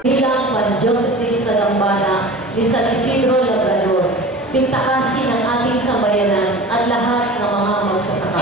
bilang Pan-Diocese na Dambana ni San Isidro Labrador, pintakasin ng ating sambayanan at lahat ng mga magsasaka.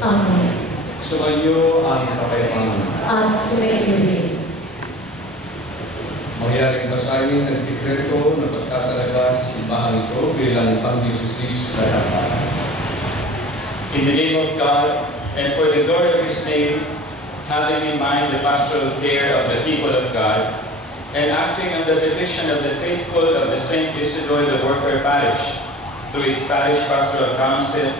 Amen. Sumayo ang kapayapaan. At sumayo rin. Mangyaring basahin ng dekreto na pagtatalaga sa simbahan ito bilang Pan-Diocese na Dambana. In the name of God, and for the glory of His name, having in mind the pastoral care of the people of God, and acting on the petition of the faithful of the St. Isidore the Worker Parish, through its Parish Pastoral Council,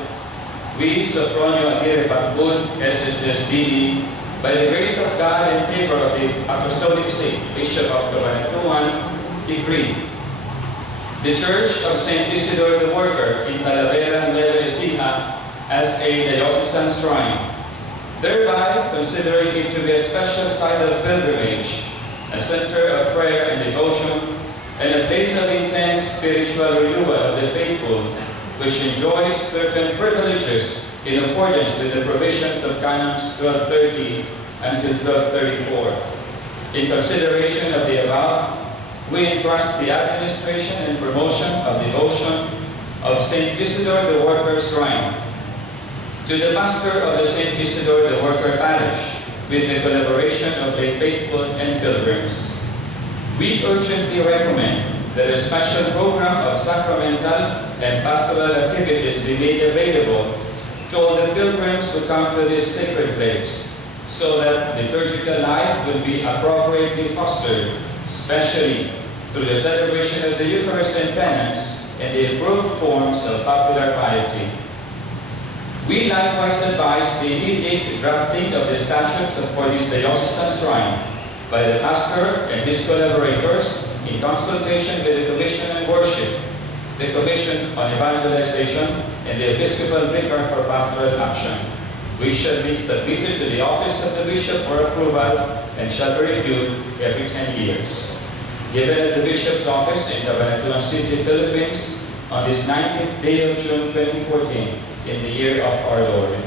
we, Sopronio Aguirre Bacbun, SSSDD, by the grace of God and favor of the Apostolic See, Bishop of Cabanatuan, decree the Church of St. Isidore the Worker in Talavera, Nueva Ecija as a diocesan shrine, thereby considering it to be a special site of pilgrimage, a center of prayer and devotion, and a place of intense spiritual renewal of the faithful, which enjoys certain privileges in accordance with the provisions of Canons 1230 until 1234. In consideration of the above, we entrust the administration and promotion of devotion of St. Isidore the Worker Shrine to the pastor of the St. Isidore the Worker Parish, with the collaboration of the faithful and pilgrims. We urgently recommend that a special program of sacramental and pastoral activities be made available to all the pilgrims who come to this sacred place, so that liturgical life will be appropriately fostered, especially through the celebration of the Eucharist and penance and the improved forms of popular piety. We likewise advise the immediate drafting of the statutes for this diocesan shrine by the pastor and his collaborators in consultation with the Commission on Worship, the Commission on Evangelization, and the Episcopal Vicar for Pastoral Action, which shall be submitted to the office of the Bishop for approval and shall be reviewed every 10 years. Given at the Bishop's office in Cabanatuan City, Philippines, on this 19th day of June 2014, in the year of our Lord,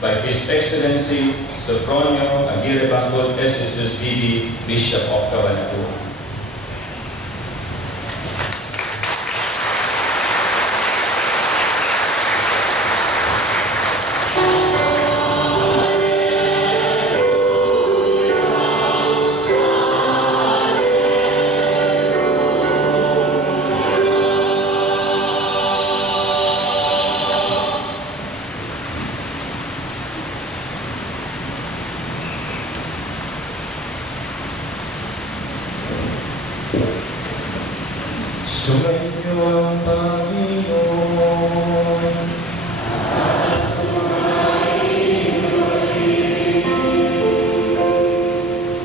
by His Excellency Sopronio Aguirre Bacbun, SSSDD, Bishop of Cabanatuan. Sumainyo ang Panginoon.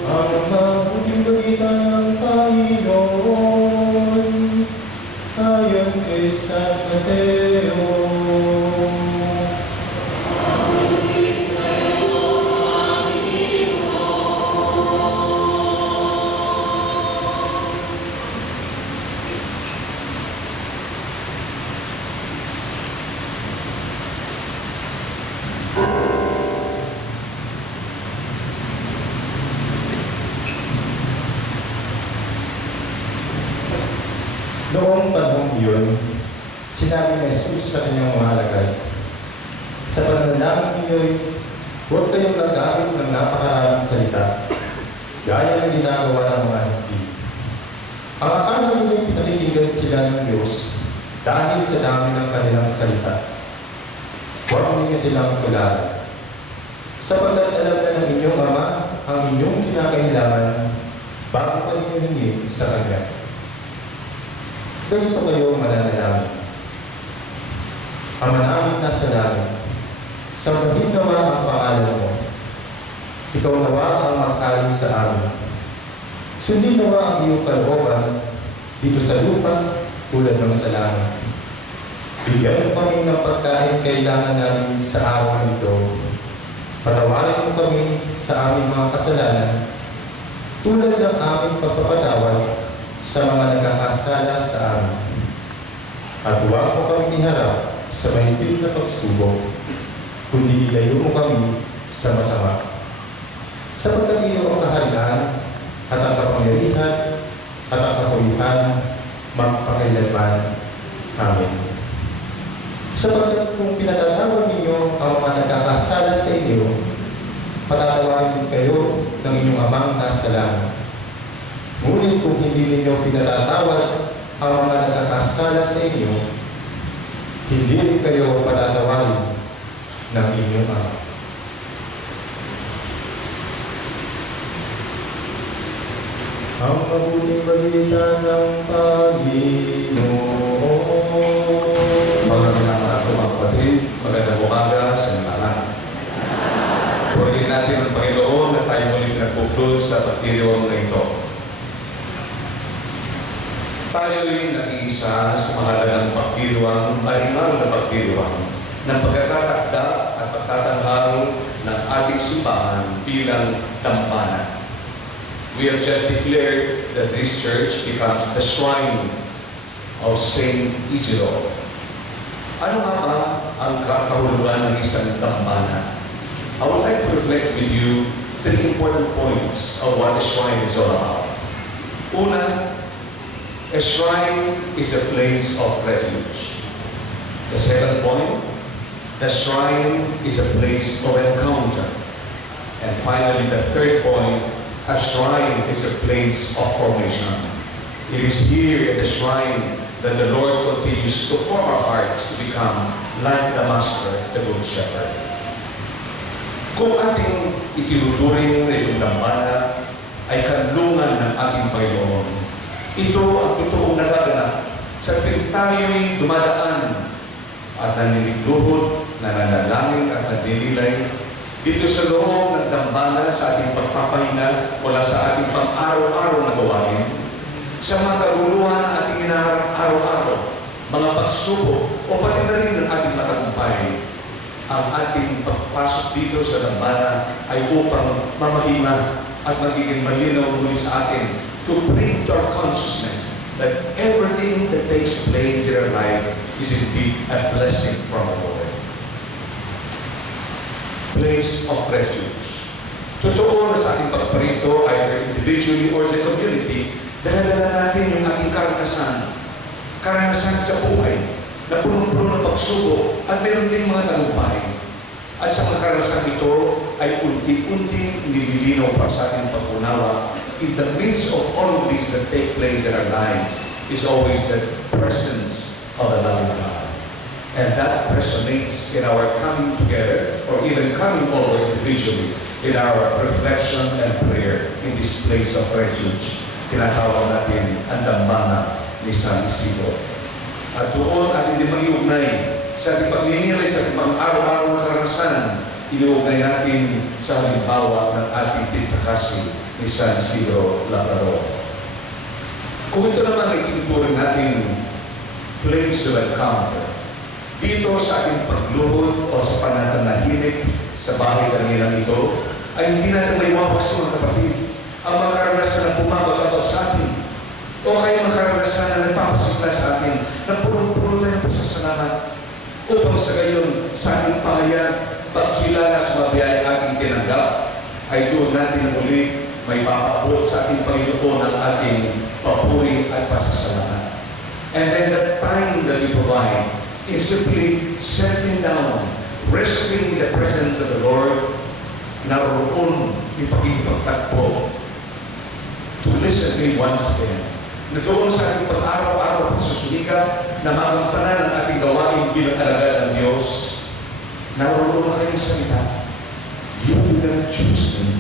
Ang mabuting balita ng Panginoon ayon kay San Mateo. Ang Jesus sa kanyang mga alagad. Sa pananalangin ninyo'y huwag kayong gagamit ng napakaraming salita, gaya ng ginagawa ng mga hindi. Ang akala ninyo'y pinakikinggan sila ng Diyos dahil sa dami ng kanilang salita. Huwag ninyo silang tularan. Sapagkat alam na ng inyong Ama ang inyong kinakailangan bago pa ninyo hingin sa Kanya. Ganito kayo mananalangin. Ama namin nasa langit, sambahin nawa ang pangalan mo. Ikaw nawa ang magkali sa amin. Sundin nawa ang iyong kalooban dito sa lupa tulad ng sa langit. Bigyan mo kami ng pagkain kailangan namin sa araw na ito. Patawarin mo kami sa aming mga kasalanan tulad ng aming pagpapatawad sa mga nagkakasala sa amin. At huwag mo kami iharap sa mahigpit na pagsubok, kundi ilayo mo kami sa masama. Sapagkat iyo ang kaharian at ang kapangyarihan at ang kapulihan magpakailanman. Amen. Sapagkat kung pinatatawag ninyo ang mga nagkakasala sa inyo, patatawarin din kayo ng inyong Amang nasa langit. Ngunit kung hindi ninyo pinatatawad ang mga nagkakasala sa inyo, hindi rin kayo patatawarin ng inyong Ama. Ang mabuting balita ng Panginoon. Mga kapatid, magandang umaga sa mga lahat. Purihin natin ang Panginoon na tayo muli nagpuklod sa pagdiriwang na ito. Tayo'y nag-iisa sa mahalagang pagdiriwang, maringal na pagdiriwang, ng pagkakatakda at pagtatanghal ng ating simbahan bilang dambana. We have just declared that this church becomes the shrine of Saint Isidore. Ano nga ba ang kahulugan ng isang dambana? I would like to reflect with you 3 important points of what the shrine is all about. Una, a shrine is a place of refuge. The second point, the shrine is a place of encounter. And finally, the third point, a shrine is a place of formation. It is here at the shrine that the Lord continues to form our hearts to become like the Master, the Good Shepherd. Kung ating itinuturing na itong dambana ay kanlungan ng ating Panginoon, ito ang totoong nagaganap sa tuwing tayo'y dumadaan at naniniluhod, nananalangin at nanililay dito sa loob ng dambana sa ating pagpapahinga mula sa ating pang-araw-araw na gawain, sa mga kaguluhan na ating inaharap araw-araw, mga pagsubok o pati na rin ang ating matagumpay. Ang ating pagpasok dito sa dambana ay upang mamahima at magiging malinaw muli sa atin to bring to our consciousness that everything that takes place in our life is indeed a blessing from the Lord. Place of refuge. Totoo na sa ating pagparito, either individually or as a community, dala-dala natin yung ating karanasan sa buhay, na punong-puno ng pagsubok at meron din mga tagumpay. At sa mga karanasan ito ay unti-unti nililinaw pa sa ating pag-unawa. In the midst of all of these that take place in our lives is always the presence of the loving God. And that resonates in our coming together or even coming over individually in our reflection and prayer in this place of refuge. Tinatawag natin ang dambana ni San Isidro. At doon ating din mag-iugnay sa ating pagninilay sa ating pang-araw-araw na karanasan, iniugnay natin sa halimbawa ng ating pintakasi ni San Isidro Labrador. Kung ito naman ay tinuturing natin place of encounter, dito sa ating pagluhod o sa pananahimik sa bahay kanilang ito, ay hindi natin may mawagsi mga kapatid ang mga karanasan na bumabagabag sa atin o kaya mga karanasan na nagpapasigla sa atin na punong-puno tayo ng pasasalamat upang sa gayon sa ating pahayag pagkilala sa mabiyay ating tinanggap ay doon natin muli may papaabot sa ating Panginoon ang ating papuri at pasasalamat. And then the time that we provide is simply settling down, resting in the presence of the Lord, naroon ipagpagtagpo to listen to Him once again. Na doon sa ating pag-araw-araw pagsusumikap na magampanan ang ating gawain bilang alagad ng Diyos, naroon na kayong salita. You did not choose me,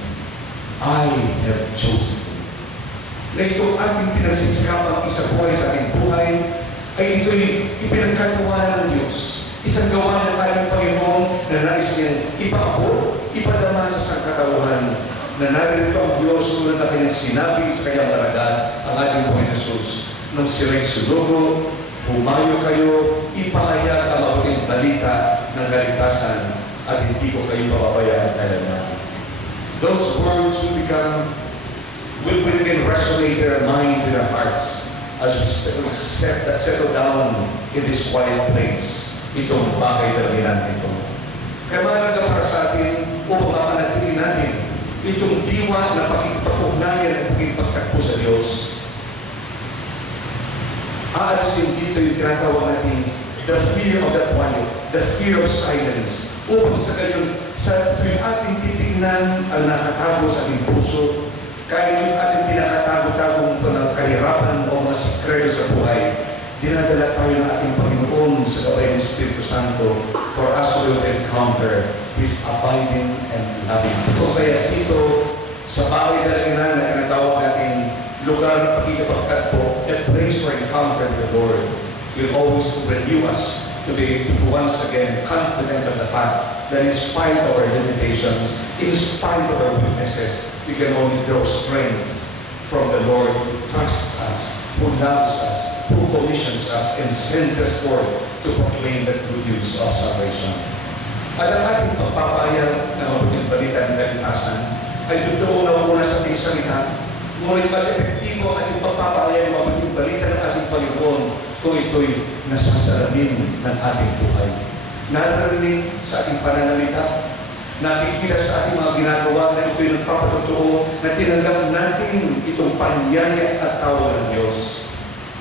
I have chosen you. Na itong ating pinagsisikapan isabuhay sa ating buhay, ay ito'y ipinagkatuwa ng Diyos. Isang gawa ng ating Panginoon na nais niyang ipaabot, ipadama sa sangkatauhan, na narito ang Diyos tulad na kanyang sinabi sa kanyang alagad, ang ating Panginoon Jesus. Nung sila'y sulugo, humayo kayo, ipahayag ang mabuting balita ng kaligtasan at hindi ko kayo pababayaan kailanman. Those words will begin resonate in our minds and our hearts as we settle down in this quiet place. Itong bagay na ginaan ito. Kaya mahalaga para sa atin upang mapanatili natin itong diwa na pakikipag-ugnayan at pakikipagtakbo sa Diyos. Aalisin dito yung tinatawag natin the fear of the quiet, the fear of silence. Upang sa gayon, sa tuwing ating titignan ang nakatago sa ating puso, kahit yung ating pinakatago-tagong kahirapan o mga sikreto sa buhay, dinadala tayo ng ating Panginoon sa gabay ng Espiritu Santo for us to encounter His abiding and loving. So kaya dito, sa bagay na tinatawag natin lugar na pagkikipagtagpo, a place for encounter with the Lord will always renew us to be once again confident of the fact that in spite of our limitations, in spite of our weaknesses, we can only draw strength from the Lord who trusts us, who loves us, who commissions us and sends us forth to proclaim the good news of salvation. At ang ating pagpapahayag ng mabuting balita ng kaligtasan ay totoo na una sa ating salita, ngunit mas epektibo ang ating pagpapahayag ng mabuting balita ng ating Panginoon kung ito'y nasasalamin ng ating buhay. Naririnig sa ating pananalita, nakikita sa ating mga ginagawa na ito'y nagpapatotoo na tinanggap natin itong panyaya at tawag ng Diyos.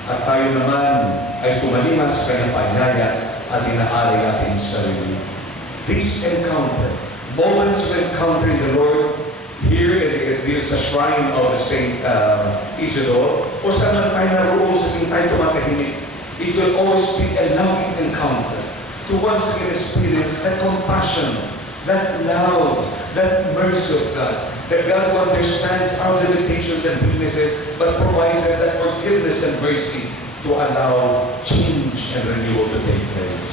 At tayo naman ay tumaliman sa kanyang panyaya at inaari ating sarili. This encounter, moments of encountering the Lord, here at the shrine of Saint Isidore, o saan man tayo naroon sa ating tayo tumatahimik, it will always be a loving encounter to once again experience that compassion, that love, that mercy of God, that God who understands our limitations and weaknesses, but provides us that forgiveness and mercy to allow change and renewal to take place.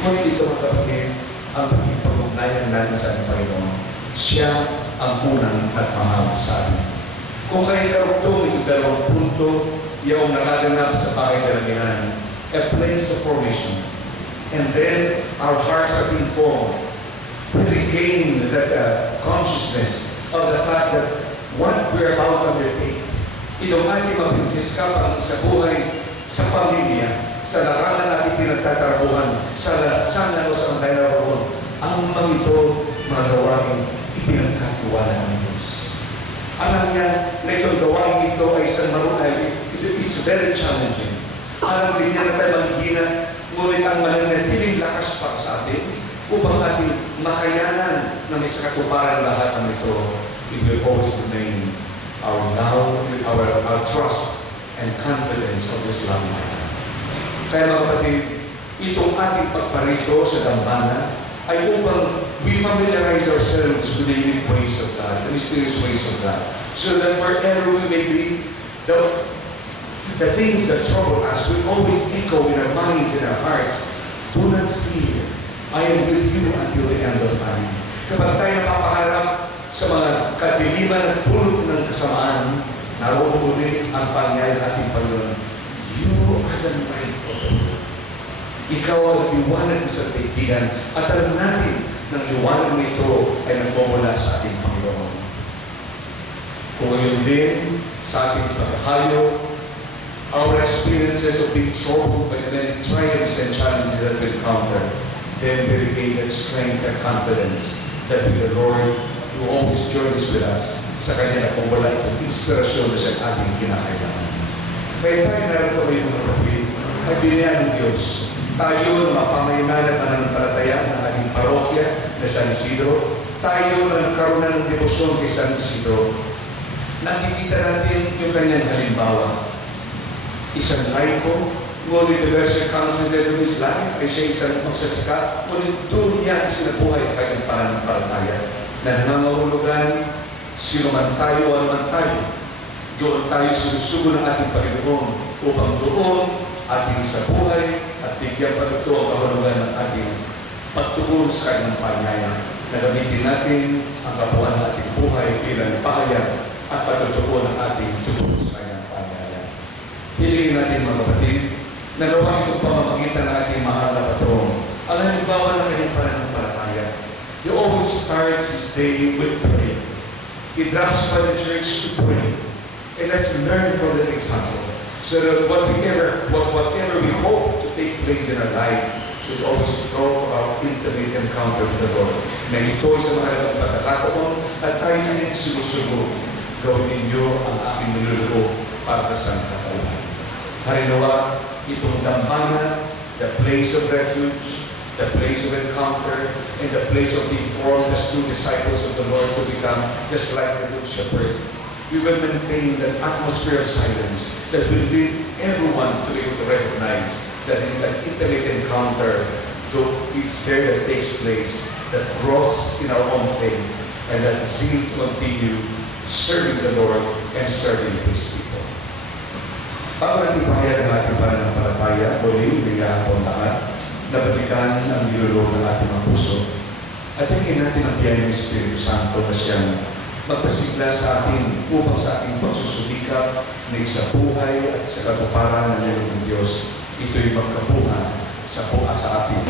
Ngunit ito mga kapatid, ang pagkipag-ugnayan natin sa ating Panginoon, siya ang unang nagmamahal sa atin. Kung kayo karugtong ito dalawang punto, yung nagaganap sa bagay dalaginan, a place of formation. And then, our hearts are being formed. We regain that consciousness of the fact that what we're about to undertake, itong ating mapinsiskapang sa buhay, sa pamilya, sa larangan natin pinagtatrabuhan, sa lansangan o sa mga naroon, ang mga ito, mga gawain, ipinagkatiwala ng Diyos. Alam niya na itong gawain ito ay isang marunay, it's very challenging. Alam din niya na tayo maghihina, ngunit ang mananatiling lakas para sa atin, upang ating makayanan na may sakatuparan lahat ng ito, it will always remain our love, our trust, and confidence of this love. Kaya mga kapatid, itong ating pagparito sa dambana ay upang we familiarize ourselves with the unique ways of God, the mysterious ways of God, so that wherever we may be, the things that trouble us will always echo in our minds and our hearts. Do not fear. I am with you until the end of time. Kapag tayo napapaharap sa mga kadiliman at pulot ng kasamaan, naroon ulit ang pangyayari ng ating Panginoon. You are the light of the world. Ikaw ang liwanag sa daigdigan at alam natin ng liwanag nito ay nagmumula sa ating Panginoon. Kung ngayon din sa ating paghahayo, our experiences of being troubled by the many triumphs and challenges that we encounter, then we regain that strength and confidence that with the Lord who always journeys with us sa Kanya na kung wala itong inspirasyon na siya ating kinakailangan. Kaya tayo narito kayo mga kapatid, ay binayaan ng Diyos Tayo na mapamayanan at mananampalataya ng ating parokya na San Isidro. Tayo na nagkaroon ng debosyon kay San Isidro. Nakikita natin yung kanyang halimbawa. Isang laiko, ngunit the best circumstances of his life ay siya isang magsasaka, ngunit doon niya isinabuhay ang kanyang pananampalataya. Na nangangahulugan, sino man tayo o naman tayo, doon tayo sinusugo ng ating Panginoon upang doon ating sa buhay at bigyan pa ito ang kahulugan ng ating pagtugon sa kanyang panyaya. Nagamitin natin ang kabuuan ng ating buhay bilang pahayag at pagtutugon ng ating tugon sa kanyang panyaya. Hilingin natin mga kapatid, nalawang itong pamamagitan ng ating mahal na patron. Ang halimbawa ng kanyang pananampalataya. He always starts his day with prayer. He drops by the church to pray. And let's learn from that example. So that whatever we hope to take place in our life should always flow from our intimate encounter with the Lord. Na ito ay sa mga pagkakataon at tayo din sinusugo. Gawin ninyo ang aking niluluho para sa sangkatauhan. Harinawa, itong dambanan, the place of refuge, the place of encounter, and the place of being formed as true disciples of the Lord to become just like the Good Shepherd. We will maintain that atmosphere of silence that will lead everyone to be able to recognize that in that intimate encounter, though it's there that takes place, that grows in our own faith, and that zeal to continue serving the Lord and serving His people. Bago natin pahayag ng ating pananampalataya, muli, bigla ang lahat, nabalikan ang nilulong ng ating mga puso. At hingin natin ang biyaya ng Espiritu Santo na siyang magpasigla sa atin upang sa ating pagsusumikap na isa buhay at sa katuparan ng nilong ng Diyos. Ito'y magkabunga sa buha sa ating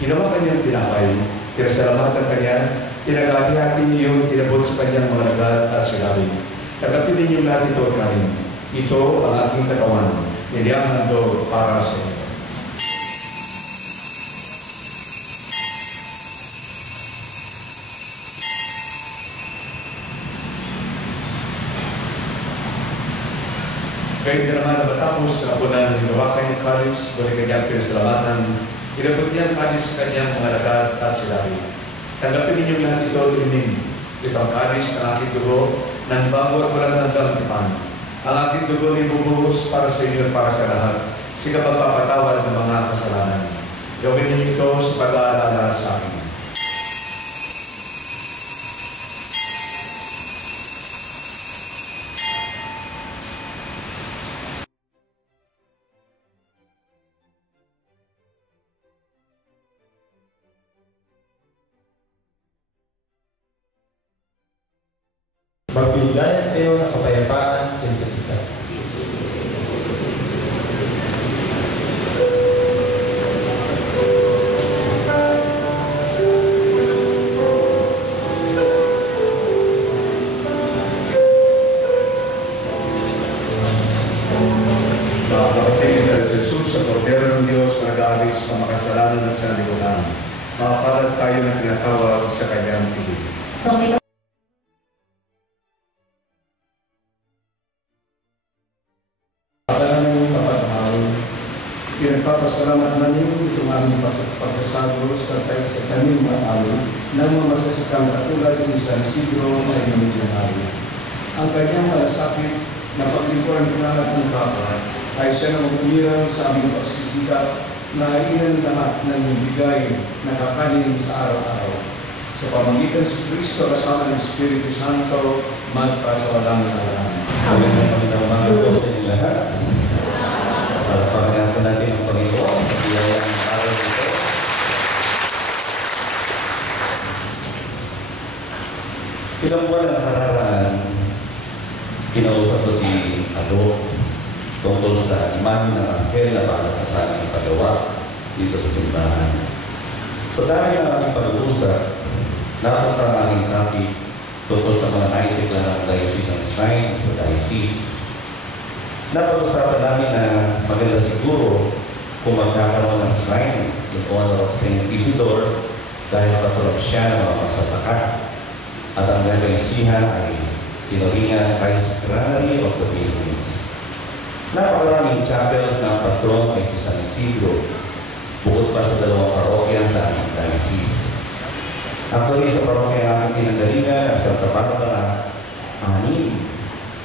Ginawa kanyang tinapay, pinasalamatan kanya, pinag-hati-hati niyo yung tinabot sa kanyang mga lagat at sinabi, "Tagapin ninyo lahat ito at kanin. Ito ang aking katawan, niliyamando para sa inyo." Kahit naman na matapos sa apunan ng ginawakan ng kalis, muli kanyang pinasalamatan, inabot niya ang kalis sa kanyang mga lagat at sinabi, "Tanggapin ninyo lahat ito at inumin. Ito ang kalis ng aking dugo, ng bago at walang hanggang tipan. Ang aking dugo ay bubuhos para sa inyo at para sa lahat, sa kapagpapatawad ng mga kasalanan. Gawin ninyo ito sa pag-aalala sa akin." Magbigayan kayo ng kapayapaan sa isa't isa. Makakapatid na Jesus sa Kordero ng Diyos na nag-aalis sa makasalanan at sa libutan. Makapalad tayo na tinatawag sa kanyang piling. Panginoon, Pinagpapasalamat namin itong aming pagsasagos sa tayo sa kaming maawi ng mga masasikang katulad ng San Isidro na inuminahari. Ang kanyang malasakit na paglingkuran ng lahat ng kapwa ay siya na mag-umiral sa aming pagsisikap na ilan lahat ng bigay na kakanin sa araw-araw. Sa pamamagitan sa Kristo kasama ng Espiritu Santo, magpasawalang hanggan. Amen. Ang mga sa inyo lahat. Pagpapagalan po natin ang Panginoon sa biyayang araw nito. Ilang buwan ang hararaan, kinausap ko si Ado tungkol sa imahe ng anghel na para sa ating pagawa dito sa simbahan. Sa dahil ng ating pag-uusap, napunta ang aking copy tungkol sa mga naitikla ng diocesan shrine sa diocese. Napag-usapan namin na maganda siguro kung magkakaroon ng shrine in honor of St. Isidore dahil patulog siya ng mga magsasaka. At ang gagaisihan ay tinuringan Christ Granary of the Philippines. Napakaraming chapels ng patron ay si San Isidro, bukod pa sa 2 parokya sa aming diocese. Actually, sa parokya ng aming pinanggalingan at Santa Barbara, anim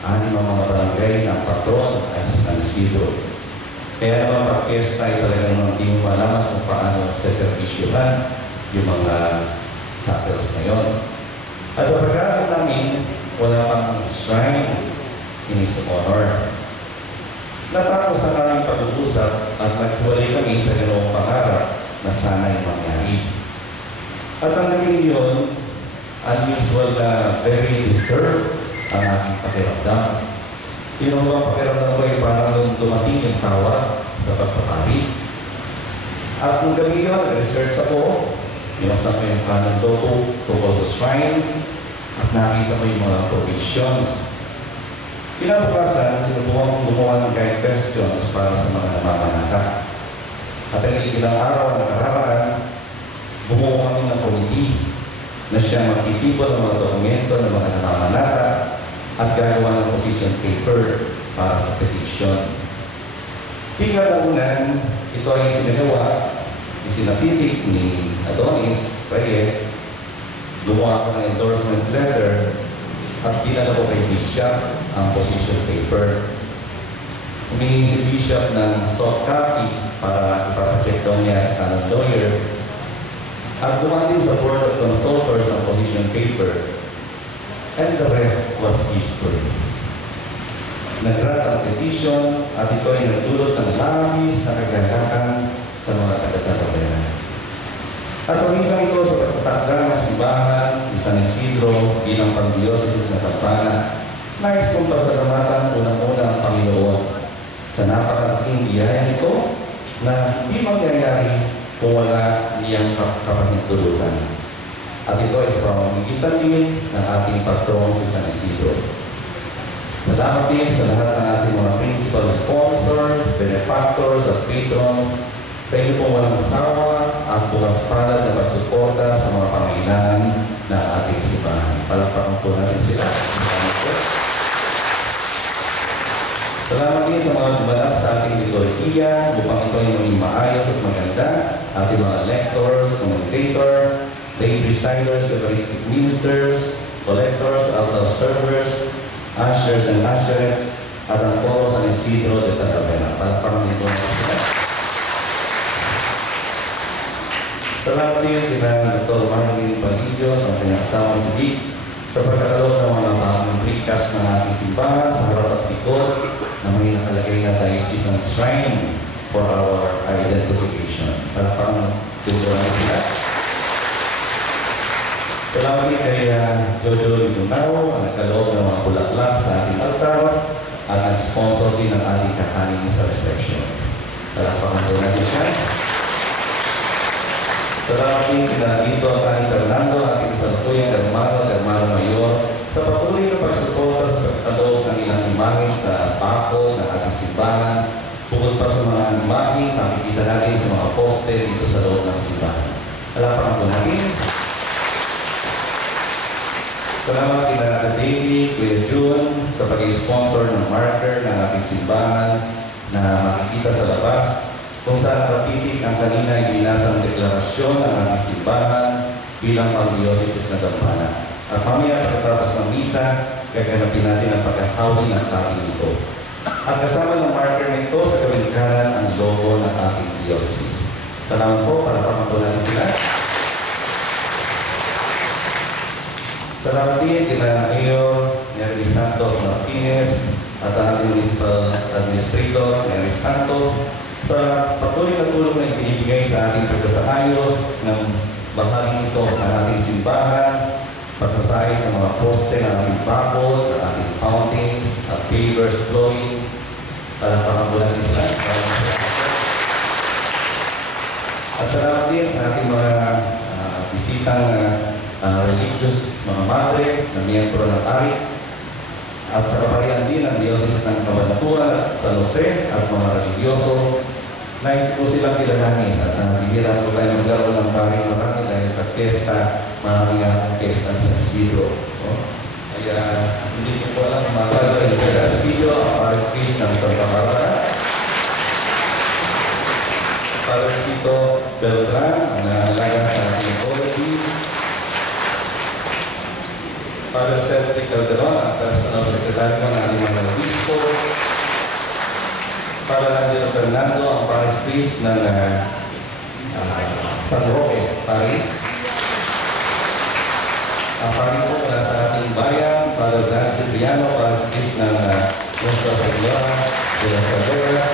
ang mga barangay ng patron ay si San Isidro. Kaya naman pag-fiesta ay talagang hindi mo malaman kung paano seservisyohan yung mga chapels na yun. At sa pagkakaroon namin, wala pang shrine in his honor. Natapos ang aming pag-uusap at naghiwalay kami sa ganoong pangarap na sana'y mangyari. At ang naging yun, unusual na very disturbed ang aking pakiramdam. Yung mga pakiramdam ko ay parang nung dumating yung tawag sa pagpapari. At nung gabi yun, nag-research ako, binasa ko yung kanan doto tungkol sa shrine, at nakita ko yung mga provisions. Kinabukasan, sinubukan kong gumawa ng guide questions para sa mga namamanata. At ang ilang araw na nakaraan, bumuo kami ng komite na siya magtitipon ng mga dokumento ng mga namamanata at gagawa ng position paper para sa petition. Pinag-unan, ito ay sinagawa, isinapitik ni Adonis Reyes, gumawa ko ng endorsement letter at pinala ko kay Bishop ang position paper. Humingi si Bishop ng soft copy para ipapacheck daw niya sa canon lawyer at dumating sa Board of Consultors ang position paper. And the rest was history. Nag-rat ang petition at ito ay nagdulot ng labis na kagalakan sa mga taga-tabayan. At sa minsan ito sa pagtatakdang na simbahan ni San Isidro bilang pang-dioceses na Tampana, nais kong pasalamatan unang-una ang Panginoon sa napakalaking biyaya nito na hindi mangyayari kung wala niyang kapahintulutan. At ito ay sa pamamagitan din ng ating patron si San Isidro. Salamat din sa lahat ng ating mga principal sponsors, benefactors at patrons sa inyo pong walang sawa at bukas palad na pagsuporta sa mga pangailangan ng ating simbahan. Palakpakan po natin sila. Salamat din sa mga dumalak sa ating liturhiya upang ito ay maging maayos at maganda. Ating mga lectors, commentator, lay presiders, Eucharistic ministers, collectors, altar servers, ushers and usherettes, at ang Coro San Isidro de Tatabena. Palakpakan din po natin sila. Salamat din kina Dr. Marlene Palillo at kanyang asawa si Vic sa pagkakalog ng mga bagong brikas ng ating simbahan sa harap at likod na may nakalagay na diocesan shrine for our identification. Palakpakan din po natin sila. Salamat din kay Jojo Limunao ang nagkaloob ng mga bulaklak sa ating altar at nag-sponsor din ng ating kakanin sa reception. Palakpakan po natin siya. Salamat din kina Dito Atty. Fernando, ating salutuyang Germano Mayor, sa patuloy na pagsuporta sa pagkaloob ng ilang imahe sa bako ng ating simbahan, bukod pa sa mga imahe nakikita natin sa mga poste dito sa loob ng simbahan. Palakpakan po natin. Salamat kina David, Kuya June, sa pag-sponsor ng marker ng ating simbahan na makikita sa labas kung saan kapitik ang kanina ibinasang deklarasyon ng ating simbahan bilang pang-dioceses na Tampana. At mamaya pagkatapos ng misa, gaganapin natin ang pagkakawi ng ating ito. At kasama ng marker nito sa kabilikaran ang logo ng ating dioceses. Salamat po, para pamako natin sila. Salamat din kina Mayor Nery Santos Martinez at ang ating Municipal Administrator Nery Santos sa patuloy na tulong na ibinibigay sa ating pagkasaayos ng bahagi ito ng ating simbahan, pagkasayos ng mga poste ng ating bakod, ng ating fountains, at pavers flowing, para pakabulan nila. At salamat din sa ating mga bisitang religious, mga madre, na miyembro ng ARIC, at sa kaparian din ng Diocese ng Cabanatuan at San Jose at mga religyoso. Nais po silang kilalanin at bihira po tayo magkaroon ng paring marami dahil pag-fiesta, maraming fiesta sa Isidro. Kaya hindi ko po alam kung makakala yung sa Isidro, ang paring priest ng Santa Barbara. Paring Tito Beltran, ang nangalaga sa ating ecology. Father Cedric Calderon, ang personal secretary ng ating mga obispo. Father Angelo Fernando, ang parish priest ng San Roque, Paris. Ang parish po mula sa ating bayan, Father Dan Cipriano, parish priest ng Nuestra Señora de las Carreras.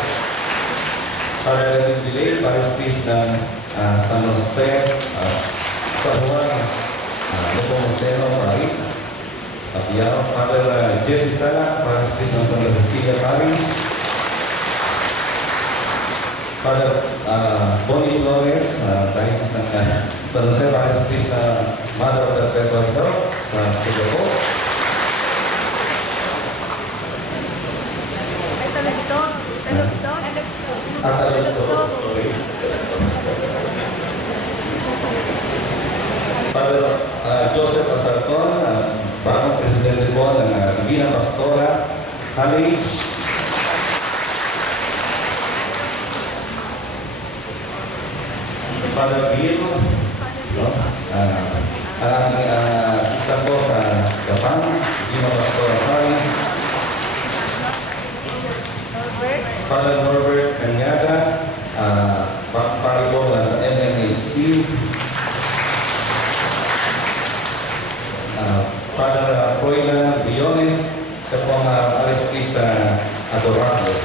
Father David Vilay, parish priest ng San Jose, San Juan, Nepomuceno, Paris. Father Jesse Sala, parish priest ng Santa Cecilia, Paris. Father Bonnie Flores, Diocese ng San Jose, parish priest na Mother of the Perpetual Help sa Singapore. Father Joseph Asarcon, bagong presidente po ng Divina Pastora College. Father Bill, ang isa po sa Japan, Divina Pastora College. Father Norbert Cañada, pari po sa MNHC. Father Froilan Briones, siya po ang parish priest sa Adorable.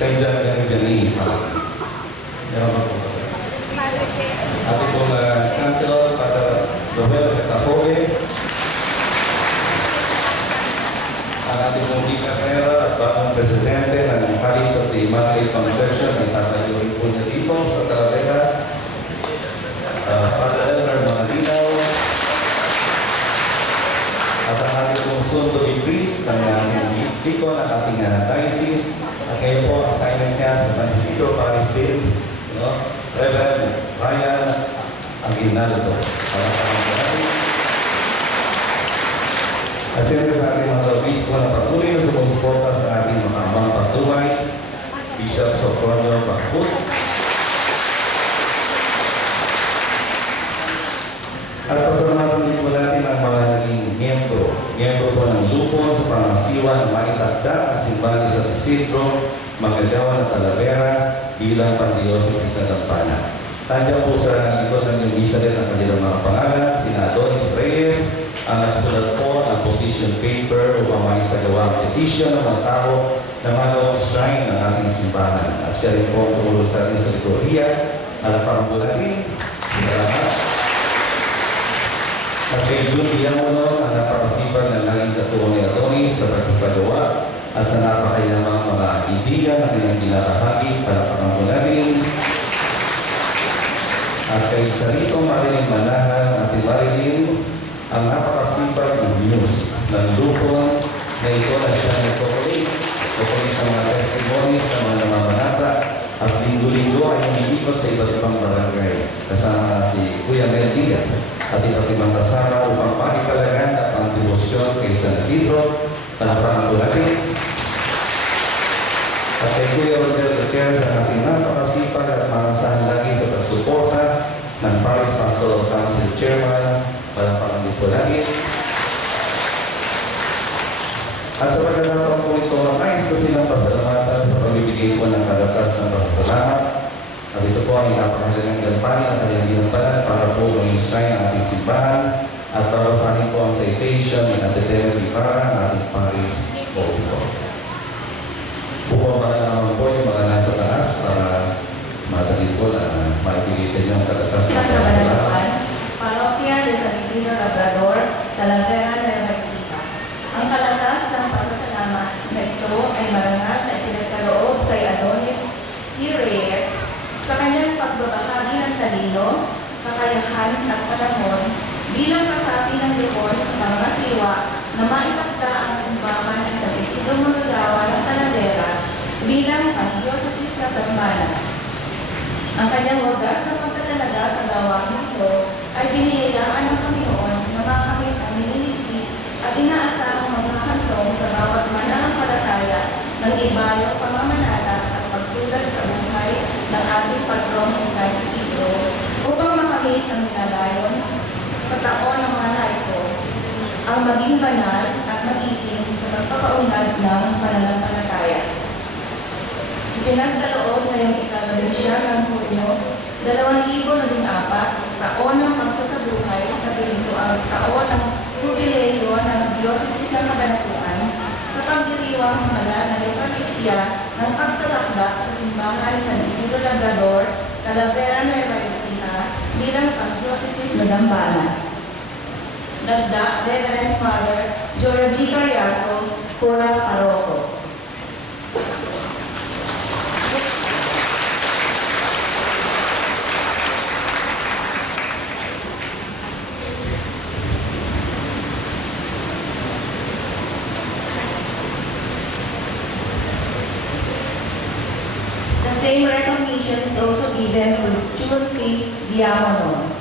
St. John Ganigani, meron ako. Ating pong Chancellor, Father Joel Catafogue. Ang ating pong Carrera at bagong presidente ng Parish of the Immaculate Conception, ang tatayo rin po niya dito sa Talavera. Father Elmer Mangalinaw. At ang ating pong soon-to-be priest, ang Tiko ng ating diocese. At ngayon po, assignment niya sa San Isidro Parish din, Reverend Ryan Aguinaldo. At siyempre sa ating mga obispo na patuloy na sumusuporta sa ating mga amang pagtumay, Bishop Socronio Bacput. At pasalamatan din po natin ang mga naging miyembro po ng lupon sa pangasiwa ng maitagda ang simbahan sa Isidro, Magagawa ng Talavera bilang Pang-Diocese ng Dampana. Nandiyan po sa likod ng yung misa din ang kanilang mga pangalan, sina Adonis Reyes, ang nagsulat po ng position paper upang maisagawa ang petition ng mga tao na magawang shrine ng ating simbahan. At siya rin po ang tumulong sa ating sa liturhiya, alapangabulatin, sinalamat. At kay June Villamuno, ang napakasipag na naging katuwa ni Adonis sa pagsasagawa at sa napakayamang mga ibigan na kanyang pinakahagi para pangangulatin. At kay Charito Marilyn Manahan at Marilyn, ang napakasipag ng news ng lupon na ito na siya nagkokolit sa mga testimonies ng mga namamanata at linggo-linggo ay umiikot sa iba't ibang barangay kasama si Kuya Mel Diaz at iba't ibang kasama upang pakikalagan at ang devosyon kay San Isidro na pangangulatin. At kay Kuya Roger Gutierrez ang ating napakasipag at marasahan lagi sa pagsuporta ng Parish Pastoral Council Chairman para pangangulito lagi. At sa pagkakataon po ito, nais ko silang pasalamatan sa pagbibigay po ng kadatas ng pasasalamat. At ito po ang napakahalagang gampanin at kanyang ginampanan para po maging shrine ang ating simbahan at babasahin po ang citation ng Antitema Vipara ng ating Parish Obispo. Bukong para naman po yung mga nasa taas para madali po na maibigay sa inyo ang kadatas ng pasasalamat. Parokya de San Isidro Labrador, Talavera de Mexica. Ang kalatas ng pasasalamat na ito ay marangal na ipinagkaloob kay Adonis C. Reyes sa kanyang pagbabahagi ng talino, kakayahan at panahon bilang kasapi ng Diyos sa pangasiwa na maitagda ang simbahan ni San Isidro Manggagawa ng Talavera bilang Archdiocese ng Dambana. Ang kanyang wagas na pagtatalaga sa gawain ito ay biniyayaan ng Panginoon na makamit ang nililigpit at inaasahang magkakantong sa bawat mananampalataya ng ibayong pamamanata at pagtulad sa buhay ng ating patron si San Isidro upang makamit ang nilalayon sa taon ng mana ito, ang maging banal at magiging sa pagpapaunlad ng pananampalataya. Ipinagkaloob ngayong ika-11 ng Hunyo, 2014, taon ng pagsasabuhay sa Pinto ang taon ng jubileo ng Diocese ng Cabanatuan sa pagdiriwang mahalaga na Eucharistia ng pagtalakda sa simbahan ni San Isidro Labrador, Talavera, Nueva Ecija bilang Archdiocese ng Dambana. Dagda, Reverend Father Joel G. Carriazo, Cura Parroco. The same recognition is also given to June P. Diamono.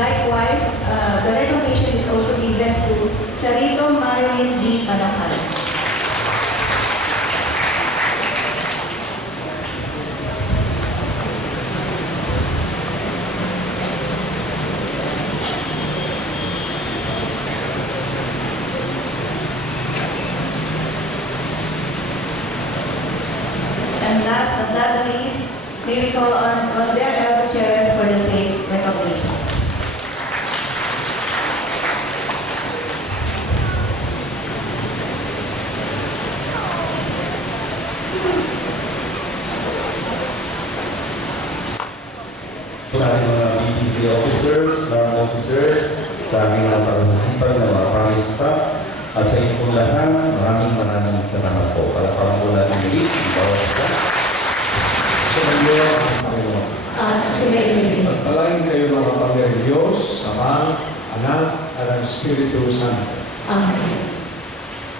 Likewise, the recognition is also given to Charito Marilyn D. Panahan. And last but not least, may we call on their elder chairs for the same recognition. Sa aking mga BPC officers, NARM officers, sa aking mga participant na mga parish staff, at sa inyo pong lahat, maraming salamat po. Para po natin ulit, ang bawat isa. Sa inyo ang Panginoon. At sumayin. Pagpalain kayo mga kapatid ng Diyos, Ama, Anak, at ang Espiritu Santo. Amen.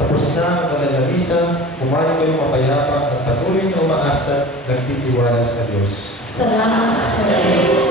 Tapos na ang banal na misa, kumain kayo mapayapa at patuloy na umaasa, nagtitiwala sa Diyos. Salamat sa Diyos.